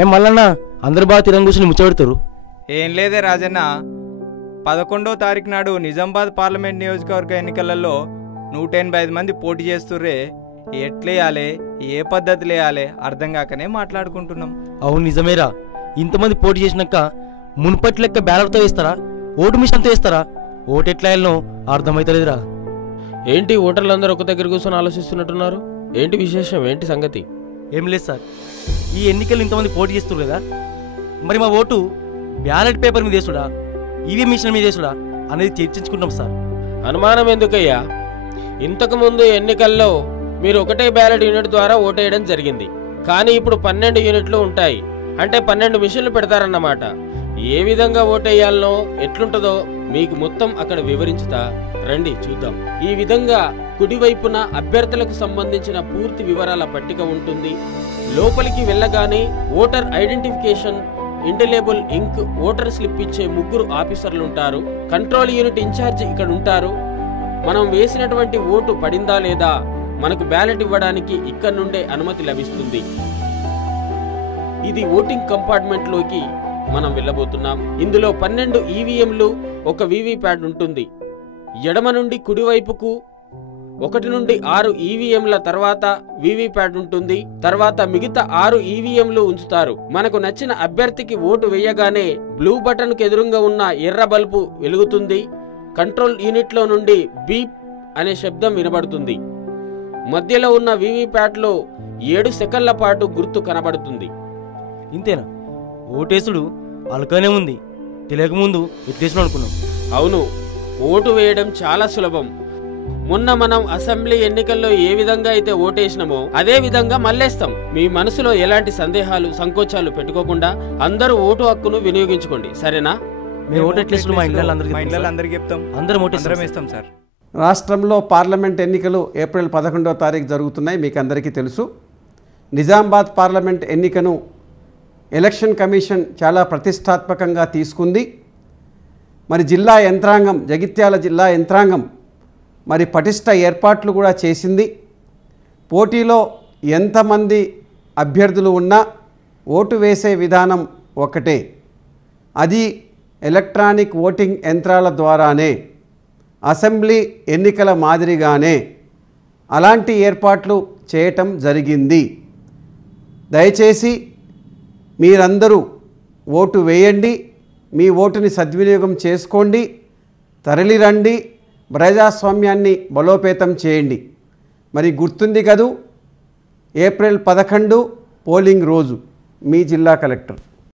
ఏం మల్లన్న అందరు బాగా తిరంగ కూర్చొని ముచ్చబెడతారు? ఏం లేదే రాజన్న, 11వ తారీఖు నాడు నిజామాబాద్ పార్లమెంట్ నియోజకవర్గ ఎన్నికలలో 185 మంది పోటీ చేస్తుర్రే. ఎట్లేయాలి, ఏ పద్ధతి లేయాలి అర్థం కాకనే మాట్లాడుకుంటున్నాం. అవును నిజమేరా, ఇంతమంది పోటీ చేసినాక మున్పటి లెక్క బ్యాలెట్తో వేస్తారా, ఓటు మిషన్తో వేస్తారా? ఓటు ఎట్లా వేయాలనో అర్థమవుతలేదురా. ఏంటి ఓటర్లందరూ ఒక దగ్గర కూర్చొని ఆలోచిస్తున్నట్టున్నారు? ఏంటి విశేషం, ఏంటి సంగతి? ఏం లేదు సార్, ఈ ఎన్నికలు ఇంతమంది పోటీ చేస్తున్నారు కదా, మరి మా ఓటు బ్యాలెట్ పేపర్ మీద వేసుడా, ఈవీఎం మిషన్ మీద వేసుడా అనేది చర్చించుకుంటాం సార్. అనుమానం ఎందుకయ్యా? ఇంతకుముందు ఎన్నికల్లో మీరు ఒకటే బ్యాలెట్ యూనిట్ ద్వారా ఓటేయడం జరిగింది. కానీ ఇప్పుడు 12 యూనిట్లు ఉంటాయి, అంటే 12 మిషన్లు పెడతారన్నమాట. ఏ విధంగా ఓటేయాలనో ఎట్లుంటుందో మీకు మొత్తం అక్కడ వివరించుతా రండి చూద్దాం. ఈ విధంగా కుడివైపున అభ్యర్థులకు సంబంధించిన పూర్తి వివరాల పట్టిక ఉంటుంది. లోపలికి వెళ్ళగానే ఓటర్ ఐడెంటిఫికేషన్, ఇండిలేబుల్ ఇంక్, ఓటర్ స్లిప్ ఇచ్చే 3 ఆఫీసర్లు ఉంటారు. కంట్రోల్ యూనిట్ ఇన్ఛార్జ్ ఇక్కడ ఉంటారు. మనం వేసినటువంటి ఓటు పడిందా లేదా మనకు బ్యాలెట్ ఇవ్వడానికి ఇక్కడ నుండే అనుమతి లభిస్తుంది. ఇది ఓటింగ్ కంపార్ట్మెంట్ లోకి మనం వెళ్ళబోతున్నాం. ఇందులో 12 ఈవీఎంలు, ఒక వీవీప్యాట్ ఉంటుంది. ఎడమ నుండి కుడివైపుకు 1 నుండి 6 ఈవీఎంల తర్వాత వీవీప్యాట్ ఉంటుంది. తర్వాత మిగతా 6 ఈవీఎంలు ఉంచుతారు. మనకు నచ్చిన అభ్యర్థికి ఓటు వేయగానే బ్లూ బటన్ కు ఎదురుగా ఉన్న ఎర్ర బల్బు వెలుగుతుంది. కంట్రోల్ యూనిట్ లో నుండి బీప్ అనే శబ్దం వినబడుతుంది. మధ్యలో ఉన్న వీవీప్యాట్ లో 7 సెకన్ల పాటు గుర్తు కనబడుతుంది. ఇంతేనా? ఓటేసుడు అలకానే ఉంది, తెలియకముందు ఎట్లేసుడు అనుకున్నాం. అవును, ఓటు వేయడం చాలా సులభం. మొన్న మనం అసెంబ్లీ ఎన్నికల్లో ఏ విధంగా అయితే ఓటేసినామో అదే విధంగా మళ్ళేస్తాం. మీ మనసులో ఎలాంటి సందేహాలు, సంకోచాలు పెట్టుకోకుండా అందరూ ఓటు హక్కును వినియోగించుకోండి, సరేనా? మేము ఓటు ఎట్లేసుడు మా అందరికి చెప్తాం, అందరం ఓటేస్తాం వేస్తాం సార్. రాష్ట్రంలో పార్లమెంట్ ఎన్నికలు ఏప్రిల్ 11వ తారీఖు జరుగుతున్నాయి, మీకు అందరికీ తెలుసు. నిజామాబాద్ పార్లమెంట్ ఎన్నికను ఎలక్షన్ కమిషన్ చాలా ప్రతిష్టాత్మకంగా తీసుకుంది. మరి జిల్లా యంత్రాంగం, జగిత్యాల జిల్లా యంత్రాంగం మరి పటిష్ట ఏర్పాట్లు కూడా చేసింది. పోటీలో ఎంతమంది అభ్యర్థులు ఉన్నా ఓటు వేసే విధానం ఒకటే, అది ఎలక్ట్రానిక్ ఓటింగ్ యంత్రాల ద్వారానే, అసెంబ్లీ ఎన్నికల మాదిరిగానే అలాంటి ఏర్పాట్లు చేయటం జరిగింది. దయచేసి మీరందరూ ఓటు వేయండి, మీ ఓటుని సద్వినియోగం చేసుకోండి, తరలిరండి, ప్రజాస్వామ్యాన్ని బలోపేతం చేయండి. మరి గుర్తుంది కదూ, ఏప్రిల్ 11 పోలింగ్ రోజు. మీ జిల్లా కలెక్టర్.